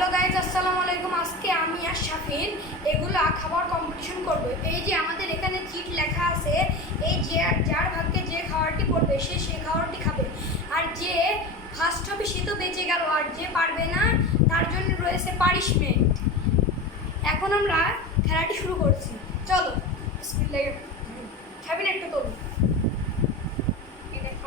Hello guys আসসালামু আলাইকুম। আজকে আমি আর শাফিন এগুলো খাবার কম্পিটিশন করব। এই যে আমাদের এখানে চিট লেখা আছে এই যে যার ভাগ্যে যে খাবারটি পড়বে সে সে খাবারটি খাবে। আর যে ফার্স্ট হবে সে তো বেঁচে গেল আর যে পারবে না তার জন্য রয়েছে পারিশমেন্ট এখন আমরা খেলাটি শুরু করছি। চলো বিসমিল্লাহ শাফিন একটা তোলো।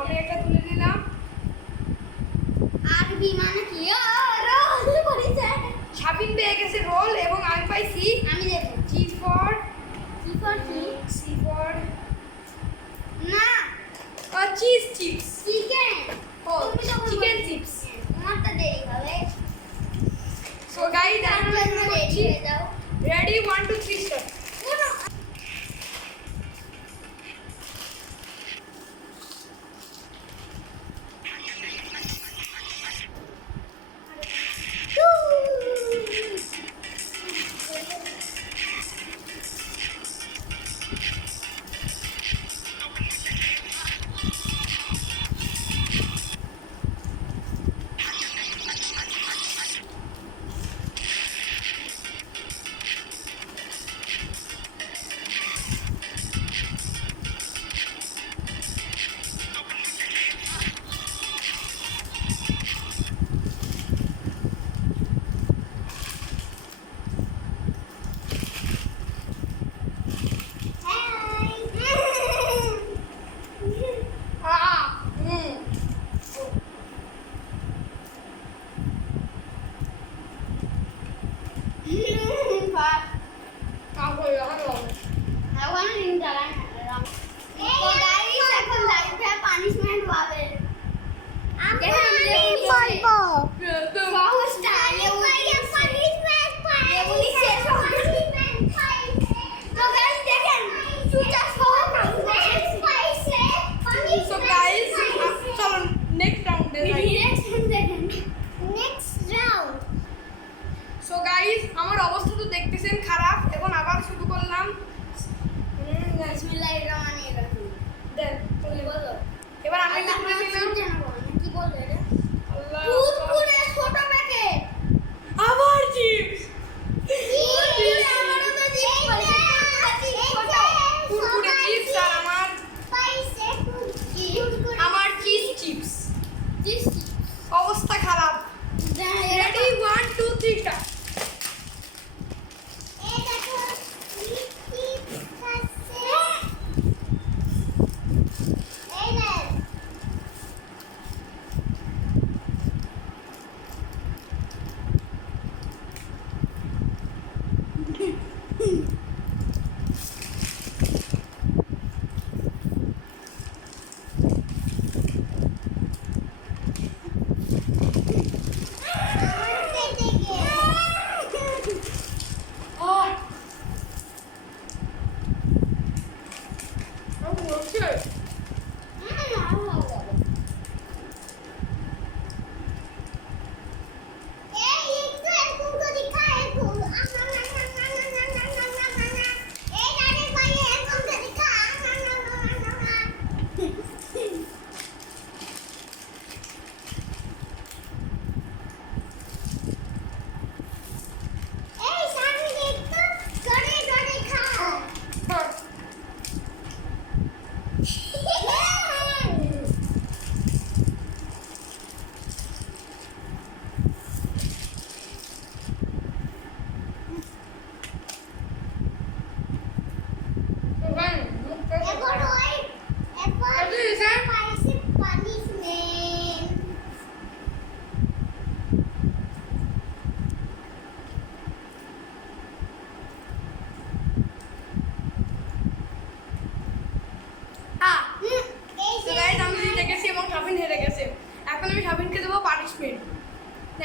আমি একটা তুলে নিলাম। আরবি মানে কি? শাফিন পেয়ে গেছে রোল এবং আমি পাইছি আমি দেখো। জি ফর কি ফর কি? সি ফর না। চিজ চিপস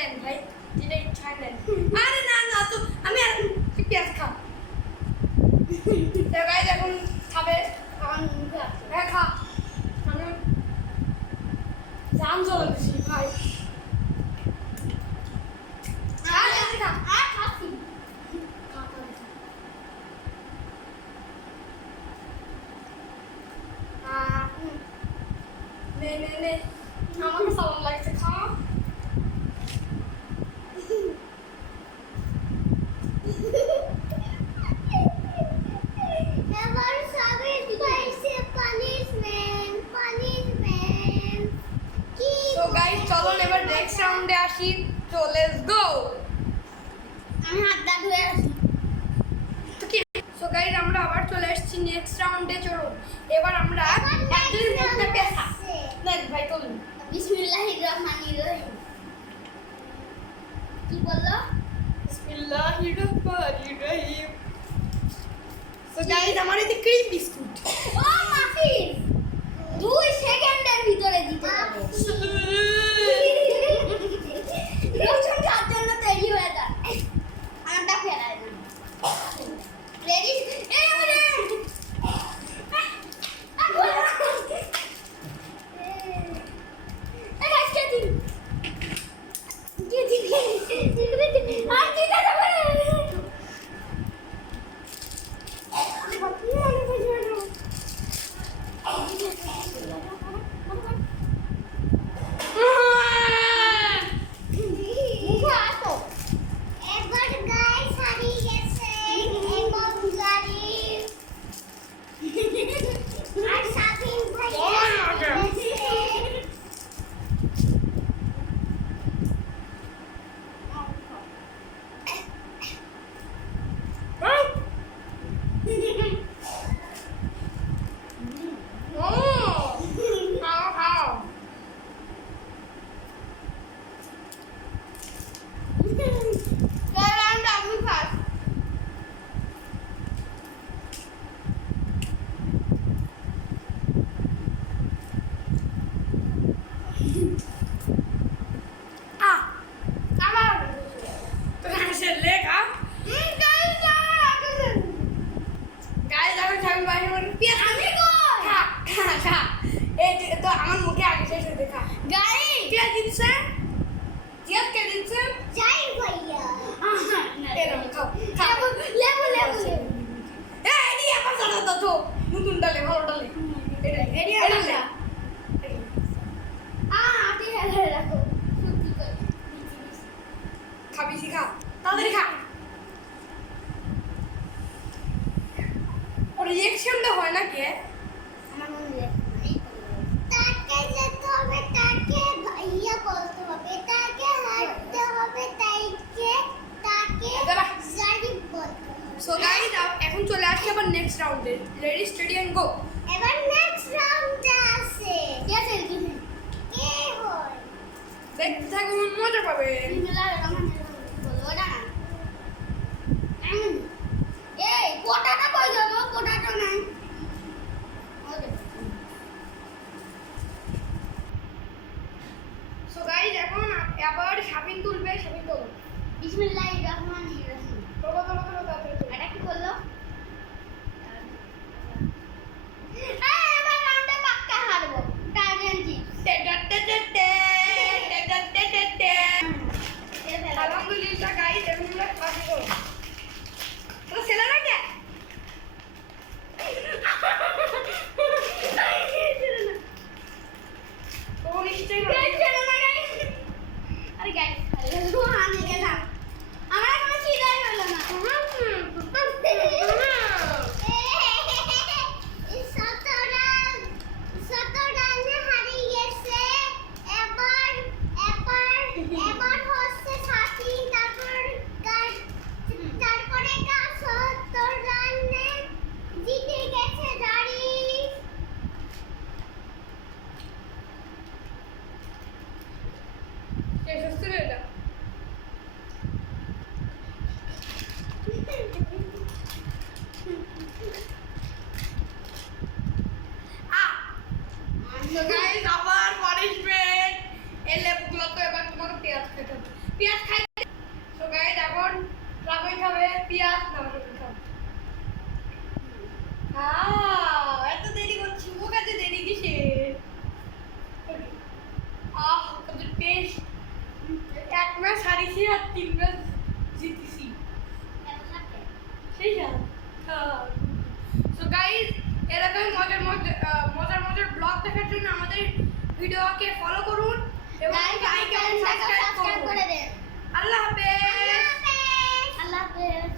নেন ভাই যেটা ইচ্ছা নেন আরে না না, তো আমি আর পেঁয়াজ খা তো গাইস এখন খাবে হ্যাঁ খা। আমি জান জ্বলে নেক্সট রাউন্ডে আসি। তো লেটস গো আমি হাত দা ধুয়ে আসি। তো আমরা আবার চলে এসেছি নেক্সট রাউন্ডে চলো। এবার আমরা একজন মুখটাকে না ভাই তো বিসমিল্লাহির রহমানির রহিম। কি বলল? বিসমিল্লাহির রহমানির রহিম সো গাইস আমার এই ক্রিম বিস্কুট ও মাফিন দুই সেকেন্ডের ভিতরে দিতে হবে রসুন খাওয়ার জন্য তৈরি হয়ে যান আমারটা ফেরায় না রেডি এই আমাদের এই আজকে দিন জি জি জি আর কি দেবে এবার গায়ে শাড়ি গেছে এবং গাড়ি আর সাবিন ভাইয়া গেছে ও খাও খাও আমি ফার্স্ট আ আমার তো সে লেখা গায়ে যাবে খাবি বাইরে মানে পেঁয়াজ আমি কই? খা খা খা এই যে তো আমার মুখে আগে শেষ হয়ে খা গাড়ি পেঁয়াজ দিচ্ছে পেঁয়াজ কে দিচ্ছে যাই ভাইয়া এরকম খাও খা লেবু লেবু লেবু এই এডি আমার সাথে তো তো নতুন ডালে ভালো ডালে এটা এডি এটা এটা আ আটি হেলে রাখো সত্যি করে খাবি খা তাড়াতাড়ি খা। ওর রিয়েকশনটা হয় না কে? আমার মনে তাকে যেতে হবে তাকে ভাইয়া বলতে হবে তাকে হাঁটতে হবে তাইকে তাকে দাঁড়া। বলতে হবে। সো গাইস এখন চলে আসছে আবার নেক্সট রাউন্ডে রেডি স্টেডি এন্ড গো এবার নেক্সট রাউন্ডে আছে কে আছে কে হয় দেখতে থাকুন মজা পাবে। এই কোটাটা কই গেল কোটাটা নাই সো গাইস এখন আবার শাপিং তুলবে শাপিং তুলবে বিসমিল্লাহির রহমানির রহিম। হারাইছি আর তিনবার জিতেছি। সেই সো গাইজ হ্যাঁ। এরকম মজার মজার মজার ব্লগ দেখার জন্য আমাদের ভিডিওকে ফলো করুন এবং সাবস্ক্রাইব করুন। আল্লাহ হাফেজ। আল্লাহ হাফেজ।